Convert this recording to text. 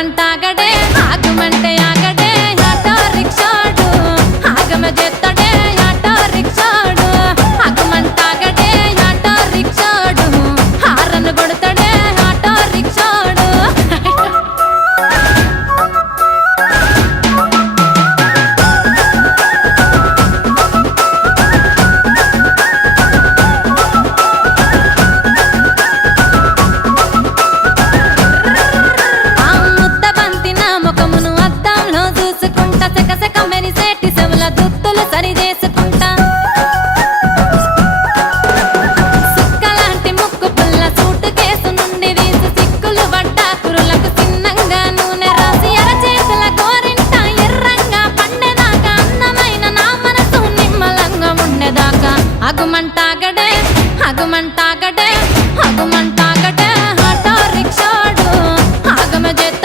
ఆగుమంటాగడే ఆగుమంటే ఆగడే auto రిక్షాడు ఆగమ చేత్తడే auto రిక్షాడు ఆగుమంటాగడే auto రిక్షాడు horn కొడతాడే auto రిక్షాడు సరి చేసుకుంటా సుక్కలాంటి ముక్కు పుల్ల సూటు కేసు నుండి వీసి సిక్కులు పడ్డా కురులకు చిన్నంగా నూనె రాసి అరచేతుల గోరింట ఎర్రంగా పండేదాకా అందమైన నా మనసు నిమ్మలంగా ఉండేదాకా అగుమంటాగడే ఆటో రిక్షాడు ఆగమ చేత